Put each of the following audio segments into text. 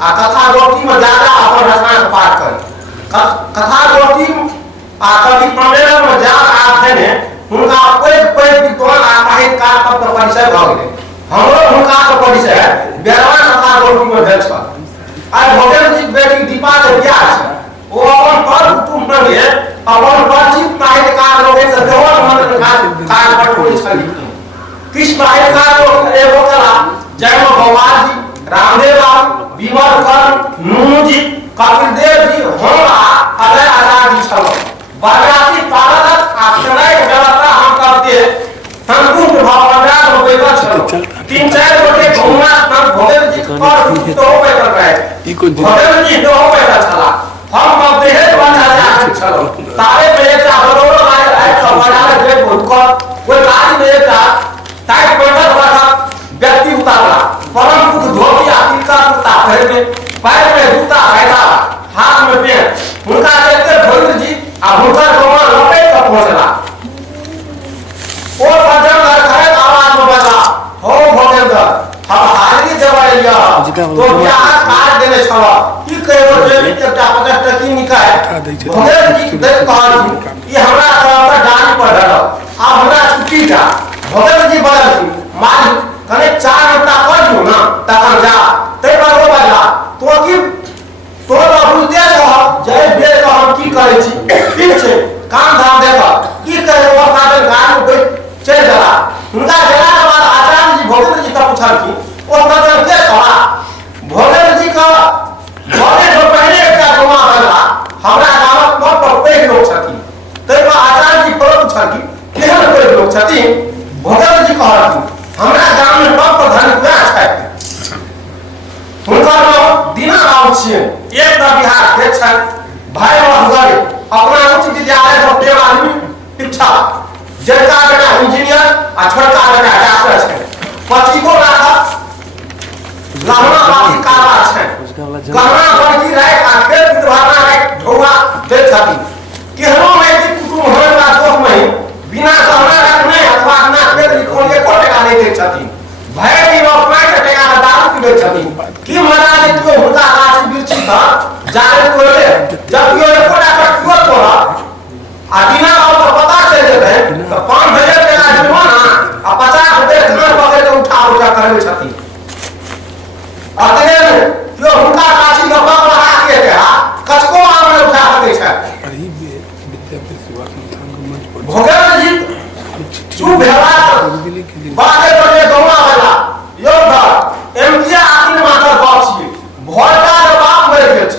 आ कथा गोष्ठी में ज्यादा अपन रचना के पाठ करी कथा गोष्ठी आ कवि सम्मेलन में जा आथे ने हुनका पैघ विद्वान आ साहित्यकार सब के परिचय भ गेलै। हमरो हुनका के परिचय बेरवा कथा गोष्ठी में भेल छल। आइ भोगेन्द्र जी बेटी दीपा के बियाह छै, ओ अपन पर कुटुंब में अपन परिचित साहित्यकार लोग से जवान मन काज पठौनी छली। किछ साहित्यकार लोग एगो कला जैनो भगवान जी, रामदेव बाबू, विमल कर्ण, नूनू जी, कपिल देव जी, हमरा अजय आचार्य जी छल। बरयाती पारदर्श आ चुनाव व्यवस्था हम करते संपूर्ण भावनात्मक होबेगा छल। तीन चार गोटे घुमना तक भोगेन्द्र जी पर तो होबे कर रहे। भोगेन्द्र जी तो होबे कर छला। हम मध्येज बना जा छल। तारे पे एक बरोबर आए तो बड़ा रे भूतकर कोई राज में एक टाइट बैठक रखा व्यक्ति उतारा परम कुछ धोती आदि का कुत्ता पैर में जूता फायदा हाथ में पेन उनका देखते भोगेन्द्र जी आ हुनकर कमर लपेट कर पहुंचला। ओ भजन लड़खड़े आवाज में बजा, हो भोगेन्द्र हम हाजिरी देवैया तो बियाह काट देने छल। की कहियो जे एकटा 50 टकी निकाय भोगेन्द्र जी देख कहल ई हमरा पर डाली पर धरल आ हमरा छुट्टी जा। भोगेन्द्र जी बदल मालिक कने 4 घंटा कर दियो ना तखन जा तै पर हो बजा तो की तो बुझते छ जय बे का हम की करे छी ठीक छै काम धाम देख की कहे वो काजल गाड़ी पे चल जला उनका जला के बाद आचार्य जी भोगेन्द्र जी का पूछल की ओ काजल के कहा भोगेन्द्र जी का बड़े जो पहले एकटा गुमा होला हमरा गांव पर पैघ लोग छथिन तै पर आचार्य जी पर पूछल की केहन पैघ लोग छथिन। भोगेन्द्र जी कहलखिन हमरा गांव में सब प्रधान क्या छै हुनकर नाम दीना राव छियै। एक त बिहार के छै भाई महगरे अपना उच्च विद्यालय से पेड़ आदमी शिक्षा जड़का बेटा इंजीनियर आ छोटका बेटा डॉक्टर छै। 25 लाख लहना बाकी काला छै गहना बड़की राय आ खेत विधवाना राय ढौआ दे छथि। केहनो में की कुटुंब होइला दोष में बिना गहना रखने अथवा ना खेत लिखोल के टका नहीं दे छथि। भय भी अपना टका का दारू पीबे छथि। की महाराज तो हुनका गाछ बिरछी था जाने कोले जब यो एकोटा पर क्यों तोरा आ बिना और पता चल जेते तो 5000 टका जुर्माना आ 50 रुपए घर पकड़ के उठा करबे छथि। अतने क्यों हुनका गाछी के बकरा के कचको आम में उठा सकै छै। भोगेन्द्र जी चुप भेला बाते बड़े गौवा वाला योद्धा एमपीआ आखिर मात्र बाप छी भोरका के बाप मर गेल छ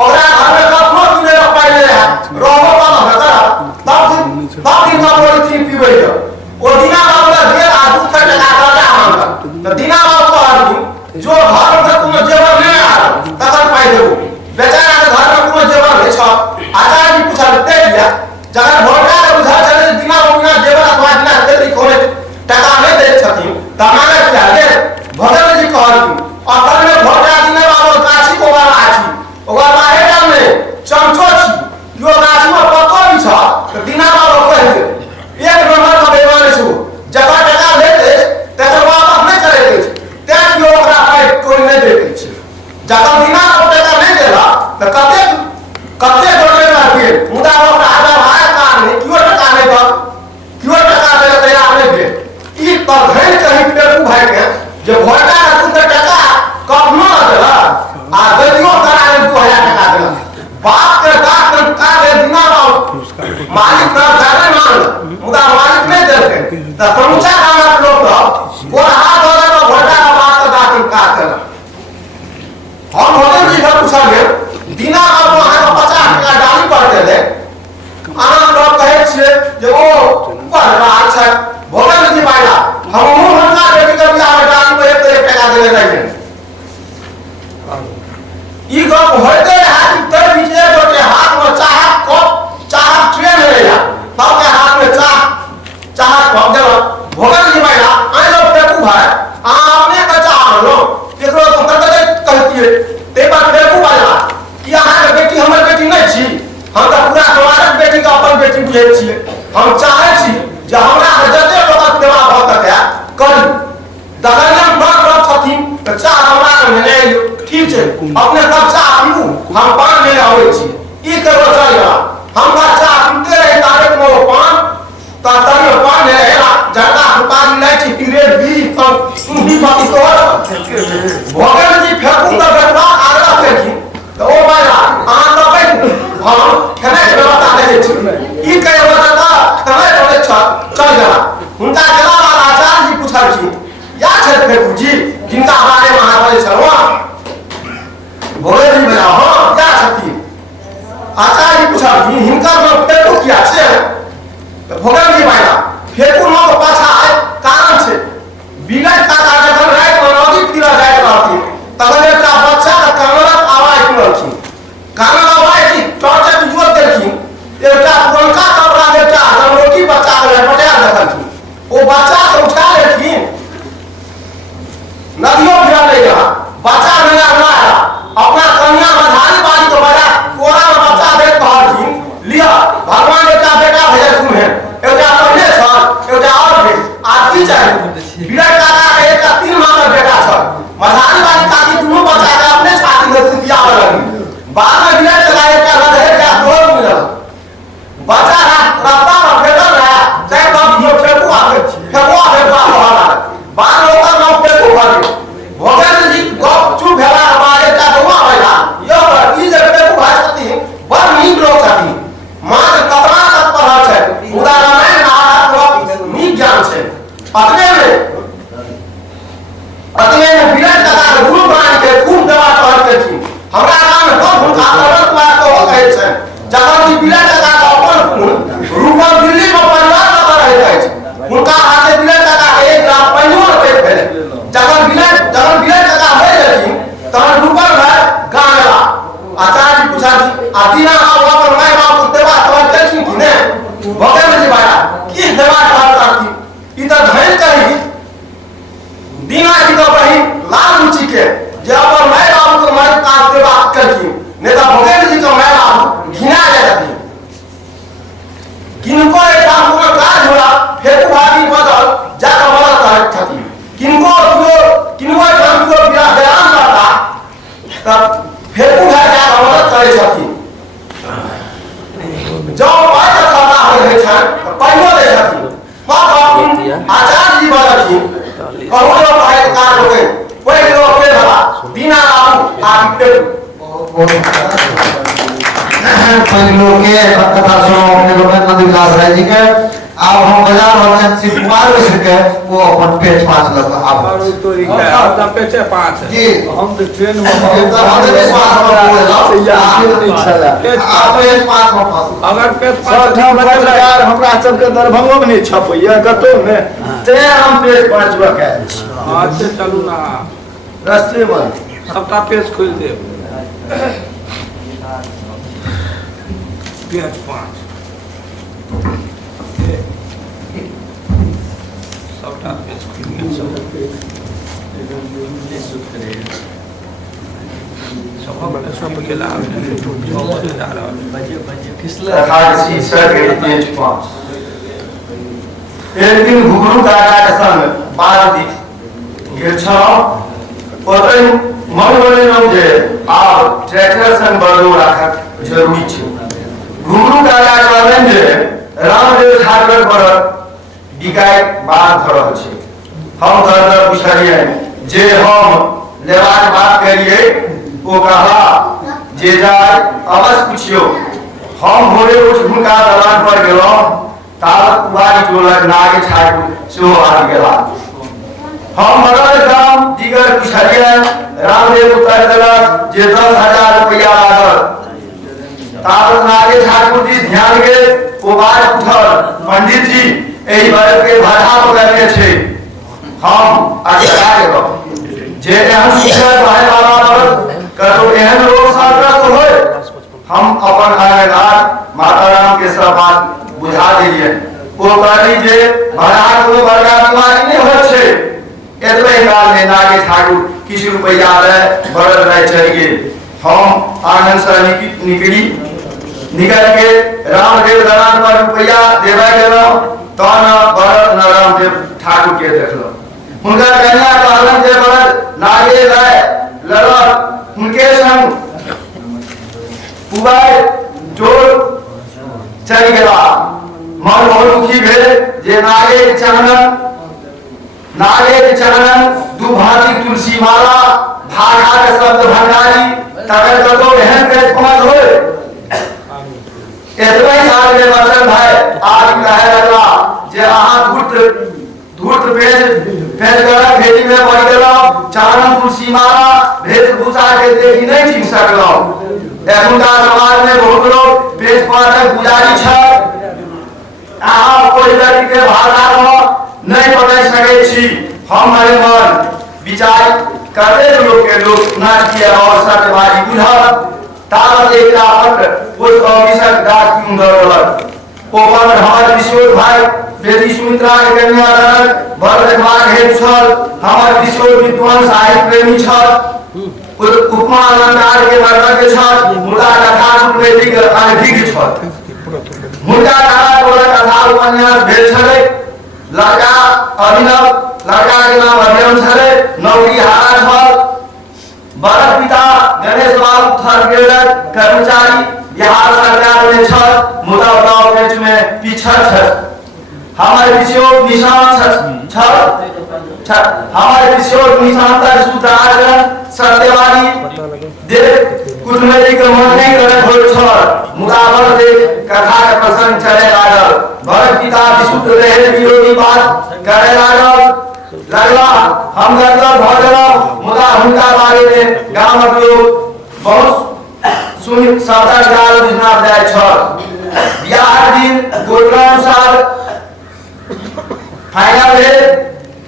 ओकरा घर में कखनो दिने न पाइले रहा रहबो वाला भतर तब दिन का बोलती पीबे ओ दिना बाबा दे आ दूध का टका कर्जा मांग त दिना बाबा कहलखिन जो घर में तुम जेवर नहीं आ तखन पाइ देबो बेचारा के घर में कोनो जेवर नहीं छ। आचार्य जी पूछल दे दिया जगह भोरका के बुझा चले दिना बिना जेवर अथवा दिना दे खोले टका नहीं दे छथिन तमाने क्या ले भोगेन्द्र जी कहलखिन असल में भोरका दिने बाबा गाछी को वाला आछी ओकर बाहेटा में चमचो छी यो गाछी में पत्तो भी छ त दिना बाबा कह दे एक नंबर का बेईमान छु जगह टका लेते तकर वापस नहीं करे छै ते यो ओकरा पाइ कोई नहीं देते छै। जगह दिना बाबा टका नहीं देला त कते गोटे रहतिए मुदा ओकरा आधा भाई काम नहीं क्यों टका नहीं द क्यों टका दे तैयार नहीं दे ई त भैन कहीं पेटू भाई के जे भोरका का तू टका कखनो न देला आ गलियो करा के 2000 टका देला बाप के दांत का दे दिना मालिक का जाने मान मुदा मालिक नहीं देते त समूचा गांव के लोग तो गोरहा दौरा का भोरका का बात का दांत का देला। हम भोगेन्द्र जी का पूछा गए दिना अब वहां का 50 टका डाली पर देले आना लोग कहे छे जे ओ ऊपर रहा छै भोगेन्द्र जी बाइला हम हुनका बेटी के बियाह में डाली पर 1 टका देले रहिए ई गप होते रहा कि तर बीचे गोटे हाथ में चाह ट्रेन लेला तब के हाथ में चाह कप देला भोगेन्द्र जी बाइला आइ लो पेटू भाई आपने का चाह लो केकरो तो कहतिए ते पर पेटू बाइला कि अहाँ के बेटी हमर बेटी नहीं छी हम त पूरा समाजक बेटी का अपन बेटी बुझै छियै। हम चाहै छी जे हमरा जते लोक सेवा भ सकै करी दगनिया बाप छथिन त चाह हमरा के नहीं ठीक छै छै अपने बच्चा आबू हम पान ले आबै छी ई करो चल गया हम बच्चा आते रहे तारीख में पान तारी पान ले जगह दुकान ले छी पीरियड भी तो भी बात तो भगवान जी फेंकू त बेटा आगरा फेंकी तो ओ भाई आ तो भाई हम खने के व्यवस्था दे छी ई कहे बता खने बोले चल गया उनका गला वाला आचार्य जी पूछल छी या छै फेंकू जी जिनका हमारे महाबली सरवा भोले जी बना हां या छथि आचार्य जी पूछल जी हिनका में फेंकू किया छै तो भगवान जी भाई फेंकू न तो पाछा है कारण छै बिगड़ का जखन रात में नदी तीर जाय रहती तखन एकटा बच्चा के कानक आवाज सुनलखिन कानक आवाज की टॉर्च के जोर देलखिन एकटा पुरनका कपड़ा एकटा जनरोटी बच्चा के पटा देखलखिन ओ बच्चा के उठा लेलखिन नदियों गिरा ले गया बच्चा नया बनाया अपना कन्या मधारी बाड़ी को बड़ा कोरा में बच्चा देख कहलखिन लिया भगवान एकटा बेटा भेजल तुम्हें एकटा पहले छ एकटा और भेज आरती चाहिए विराट काका के एकटा 3 माह का बेटा छ मधारी बाड़ी काकी दोनों बच्चा के अपने छाती में बियाह लगी बाद में विराट काका एकटा रहे क्या दौड़ मिलल बच्चा रास्ता में फेंकल रहा चाहे तब यो फेंकू आके वाला बाद में ओकर नाम फेंकू भागे भगवान जी गप चुप भेला बाद एकटा दुआ होला यो ई जे फेंकू भाजती बड़ नीक लोग छथि मां के कतरा तक पढ़ल छै उदाहरण महाराज नीक ज्ञान छै अतने में विराट काका के गुरु बना के खूब दवा कहल केथिन हमरा गांव में बहुत हुनका औरत मार के हो कहै छै जखन कि विराट काका के अपन रूपम दिल्ली में परिवार लगा रहै छै हुनका हाथे विराट काका के 1 लाख पहिनो रुपए भेल जखन विराट काका होय गेलखिन तहन रूपम भाई गांव आया आचार्य जी पूछा जी आदिना बाबा पर माय बाप देवा तोर केथिन कि ने भगवान जी भाई की देवा करती ई त धैर्य चाहिए दीना जी तो वही लाल रुचि के जे अपन माय बाप को मार काट देवा करती ने तो भगवान जी को माय बाप घिना जाती किनको एक काम को काज होला फेंकू भागी बदल जाकर मदद कर छथि किनको काम को बयान करता तब फेंकू भाई जाकर मदद करे छथि जब पाई का सलाह होय छै तो पाइयो दे छथि आचार्य जी बोलखिन कहू लो भाई कार लोगे कोई लोग के भला बिना बाबू आप पे कोई लोग के कथा सुनो अपने लोग नंद विलास राय जी के अब हम बाजार वाले शिव कुमार से के वो अपन पेज 5 लग अब तो का पेज 5 जी हम तो ट्रेन में पेज 5 अगर पेज 5 यार हमरा सब के दरभंगो में नहीं छपैया कतो में ते हम पेज 5 के अच्छा चलू ना रास्ते में सबका पेज खोल दे पेज 5 सबटा पेज खोल के सब बड़ा सब गेला सब जा रहा बजे किसला खासी सर के पेज 5 एक दिन घुघरू काका के संग बार दी गेल छ ओतै मन बनेलौ जे आब ट्रैक्टर संग बड़ो राखक जरूरी छै घुघरू काका कहलन जे रामदेव ठाकुर पर बिकाय बात भ रहल छै हम घर पुछलियै जे हम लेबाक बात करिए ओ कहा जे जाय अवश्य पूछियो हम भोरे उठ हुनका दलान पर गेलौ तारक कुमारी टोलक नागे ठाकुर सेहो आबि गेला हम बगल गाम दिगर पुछलियै रामदेव उत्तर देलक जे 10,000 रुपया लागल तारक नागे ठाकुर जी ध्यान के ओ बात उठल पंडित जी एहि वर्ग के भाड़ा पकड़ने छै हम अगला गेलौ जे एहन सुखद भाई वाला कतो एहन लोग साग्रस्त होय हम अपन आगार माता राम के सब बात बुझा दिए ओ कहली जे महाराज को बड़का बीमारी नहीं हो छे एतबे काल में नागे ठाकुर किछ रुपया ले बड़ल रह चल गेल हम आंगन से निकल के रामदेव दलान पर रुपया देवा गेलो तन बड़ल न रामदेव ठाकुर के देखलो हुनका कन्या कहलन जे बड़ल नागे लाय लड़ल उनके संग पुबाई चोर चल गया। मन बहुत दुखी भेल जे नागे के चरणन दुभाती तुलसी माला भागा के शब्द भंडारी तकर कतो एहन पेज पहुंच होए एतबे काल में बचन भाई आज कहे लगला जे अहाँ धूर्त पेज गला भेजी में बढ़ गेलो चरणन तुलसी माला वेशभूषा के देखी नहीं चिन्ह सकलो। एखुनका समाज में बहुत लोग पेज पाठक पुजारी छ अहाँ कोई लड़की के भाषा नहीं पकड़ सके छी। हम हरे मन विचार करते लोग नाटकीय और सत्यवादी बुझल तावत एक पत्र उस ऑफिसर डाक क्यों दौड़ल ओपर हमर किशोर भाई बेटी सुमित्रा के कन्या रनक बर देखबाक हेतु छल। हमर किशोर विद्वान साहित्य प्रेमी छल उपमा अलंकार के वर्णन के छल मुदा कथा वैदिक अनभिज्ञ छल। हुनका कथा टोला कथा उपन्यास भेल छलै। लड़का अभिनव लड़का के नाम अभिनव छलै नौकरी हारा छल। बड़क पिता गणेश बाबू थर्ड ग्रेडर कर्मचारी बिहार सरकार में छल मुदा गवर्नमेंट में पिछड़ छल। हमारे विषयों निशान छल हमारे विषयों निशान तक सुधार सत्यवादी देख कूटनीतिक मन नहीं करत होय छल मुदा बड़ देख कथा के प्रसंग चले लागल। बड़ पिता विशुद्ध रहे विरोधी बात करे लगला हम गदगद भ गेलहुं मुदा हुनका बारे में गामक लोग बहुत सुन सदा जाल बुझना जाय छल। बियाह दिन गोत्र अनुसार फाइनल भेल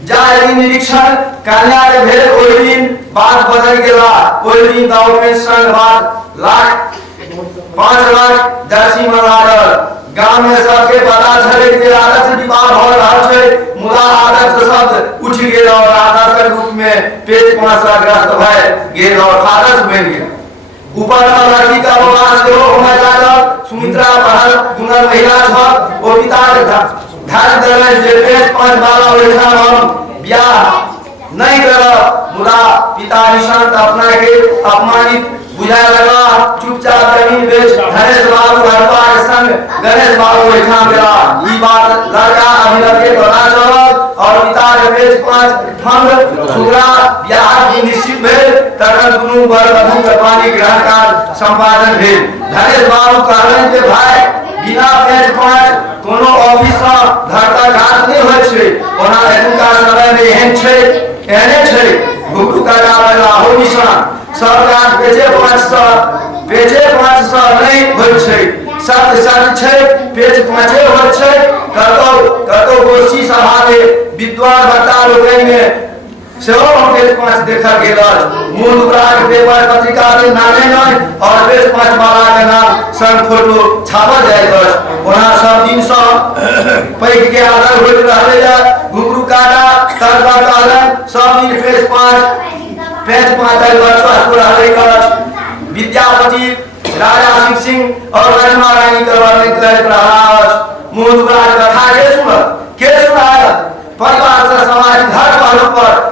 जाय निरीक्षण कन्या के भेल ओहि दिन बात बदल गेला। ओहि दिन गांव में संग बात 5 लाख दर्शी में लागल। गांव में सबके पता छले कि आदर्श विवाह हो रहा है मुदा आदर्श शब्द उठ गेल और आदर्श के रूप में पेज पासा ग्रस्त भय गेल और आदर्श बन गया। ऊपर लड़की का विवाह हो होने लागल। सुमित्रा पढ़ल गुणर महिला छ ओ पिता के धार दले जे पेज 5 वाला ओठा हम ब्याह नहीं कर मुदा पिता निशांत अपना के अपमानित बुझाए लगा। चुपचाप जमीन बेच गणेश बाबू हरपा के संग गणेश बाबू बैठा गया। ई बात लड़का अभिनव के पता चलल और पिता के पेज 5 फंड सुगरा ब्याह की निश्चित भेल। तखन दुनू बर वधू के पानी ग्रहण का संपादन भेल। गणेश बाबू कहलन जे भाई बिना पेज 5 कोनो ऑफिस से धरता घाट नहीं होय छै। ओना एखुनका समय में एहने छै गुरु का वाला हो निशान सरकार पेजे 500 नहीं होय छै। सत्य छै पेज 5 होय छै। कतो गोष्ठी सभा में विद्वान वक्ता लोकनि में सेहो पेज 5 देखा गेल। मूल उपराग पेपर पत्रिका के नामे नहीं और पेज 5 वाला के नाम संग फोटो छापल जाइत अछि। ओना सब दिन से पैघ के आदर होइत रहलै। घुंघरू काटा तरबा कहलन सब दिन पेज 5 तक बच्चा रहलै कर। विद्यापति राजा सिंह और राजमा रानी के वर्णन करैत रहल। मूल उपराग कथा के सुनत परिवार से समाज घर पर ऊपर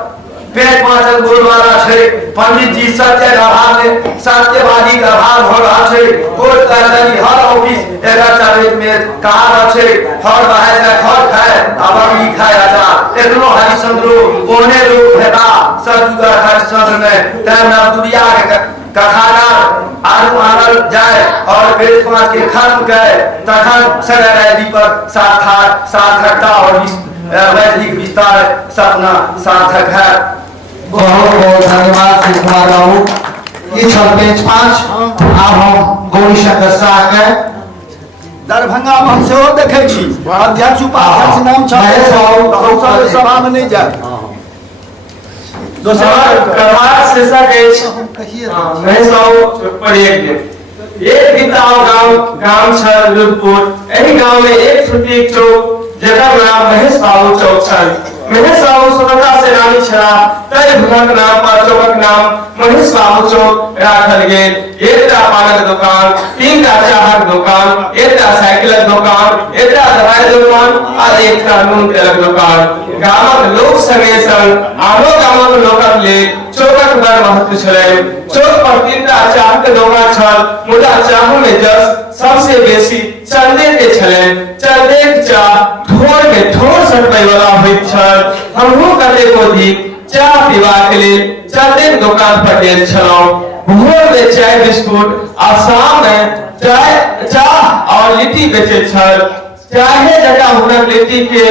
पेज 5 बोल वाला छै। पंडित जी सत्य का अभाव में सत्यवादी का अभाव हो रहा है। कोर्ट कचहरी हर ऑफिस एकर चरित में कहा छै हर बाहर से खर खाए अब लिखाए आजा एकनो हरिश्चंद्रो ओने लोग भेटा सतुका हरिश्चंद्र में तैना दुनिया के कथाकार आरु आनल जाए और पेज 5 के खत्म करे तखन सगरे दीपक सार्थकता और वैदिक विस्तार सपना सार्थक है। बहुत बहुत धन्यवाद श्री कुमार बाबू। ये छल पेज 5 अब हम गौरी शंकर शाह के दरभंगा में हम सेहो देखे छी अध्यक्ष उपाध्यक्ष नाम छ सभा में नहीं जाए। दोसर करवार शीर्षक नहीं सौ पर एक गांव छ लुटपुर। एही गांव में एक छुट्टी चौक जकर नाम महेश बाबू चौक छल। महेश बाबू स्वतंत्रता सेनानी छला तय भूमक नाम पर चौकक नाम महेश बाबू चौक राखल गेल। एकटा पानक दुकान 3टा चाहक दुकान एकटा साइकिलक दुकान एकटा दवाई दुकान और एकटा नून तेलक दुकान। गामक लोक संगे संग आनो गामक लोकक लेल चौकक बड़ महत्व छलै। चौक पर 3टा चाहक दोकान छल, मुदा चाह में जस सबसे बेसी चंदे के छलै। चंदे के चाह ठोर में ठोर सटबै वाला होइत छल। हमहु कतेको दिन चाह पीबाक लेल चंदे के दुकान पर गेल छलहुं। भोर में चाय बिस्कुट आ शाम में चाह और लिट्टी बेचैत छल। चाहे जकाँ हुनक लिट्टी के